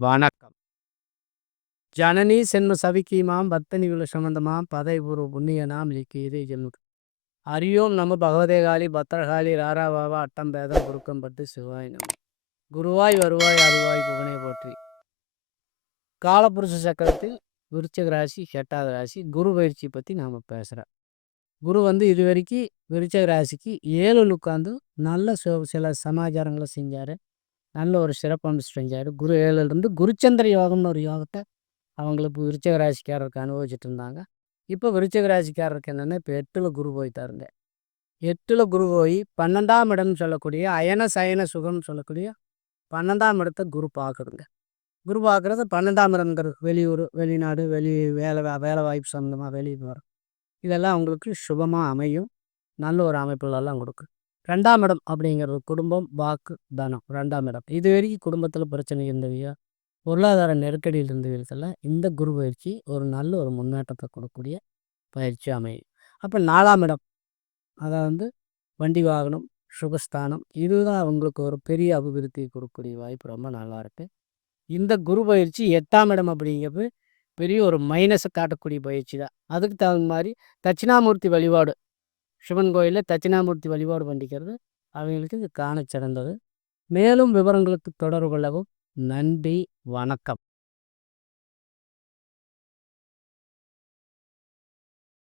வணக்கம். ஜனனி சென்ம சவிக்கிமாம் பத்தனி வில சம்பந்தமாம் பதைபூர்வ புண்ணியனாம் லிக்கியதே ஜென்மக் ஹரியோம் நம பகவதேகாளி பத்திரகாளி ராராவாவா அட்டம் பேதம் குருக்கம் பட்டு சிவாய் நம குருவாய் வருவாய் அருவாய் புகனே போற்றி. காலபுருஷ சக்கரத்தில் விருச்சிக ராசி 8வது ராசி குரு பயிற்சி பற்றி நாம் பேசுகிறோம். குரு இது வரைக்கும் விருச்சிக ராசிக்கு 7 உட்காந்து நல்ல சில சமாச்சாரங்களை செஞ்சார். நல்ல ஒரு சிறப்பம்சம் செஞ்சார். குரு 7லேருந்து குருச்சந்திர யோகம்னு ஒரு யோகத்தை அவங்களுக்கு விருச்சிக ராசிக்காரருக்கு அனுபவிச்சுட்டு இருந்தாங்க. இப்போ விருச்சிக ராசிக்காரருக்கு என்னென்னா, இப்போ 8ல் குரு போயிட்டாருங்க. 8ல் குரு போய் 12ஆம் இடம்னு சொல்லக்கூடிய அயன சயன சுகம்னு சொல்லக்கூடிய 12ஆம் இடத்தை குரு பார்க்குதுங்க. குரு பார்க்குறது 12ஆம் இடம்ங்கிறது வெளியூர், வெளிநாடு, வேலை வாய்ப்பு சம்மந்தமாக வெளியே போகிறோம். இதெல்லாம் அவங்களுக்கு சுபமாக அமையும். நல்ல ஒரு அமைப்புகளெல்லாம் கொடுக்கும். 2ஆம் இடம் அப்படிங்கிறது குடும்பம், வாக்கு, தனம். 2ஆம் இடம் இது வரைக்கும் குடும்பத்தில் பிரச்சனை இருந்தவையோ, பொருளாதார நெருக்கடியில் இருந்தவர்களுக்கெல்லாம் இந்த குரு பயிற்சி ஒரு நல்ல ஒரு முன்னேற்றத்தை கொடுக்கக்கூடிய பயிற்சி அமையும். அப்போ 4ஆம் இடம் அதாவது வண்டி வாகனம், சுகஸ்தானம், இதுதான் அவங்களுக்கு ஒரு பெரிய அபிவிருத்தி கொடுக்கக்கூடிய வாய்ப்பு ரொம்ப நல்லா இருக்குது. இந்த குரு பயிற்சி 8ஆம் இடம் அப்படிங்கிறது பெரிய ஒரு மைனஸை காட்டக்கூடிய பயிற்சி தான். அதுக்கு தகுந்த மாதிரி தட்சிணாமூர்த்தி வழிபாடு, சிவன் கோயிலில் தட்சிணாமூர்த்தி வழிபாடு பண்ணிக்கிறது அவங்களுக்கு இது காண சிறந்தது. மேலும் விவரங்களுக்கு தொடர்பு கொள்ளவும். நன்றி, வணக்கம்.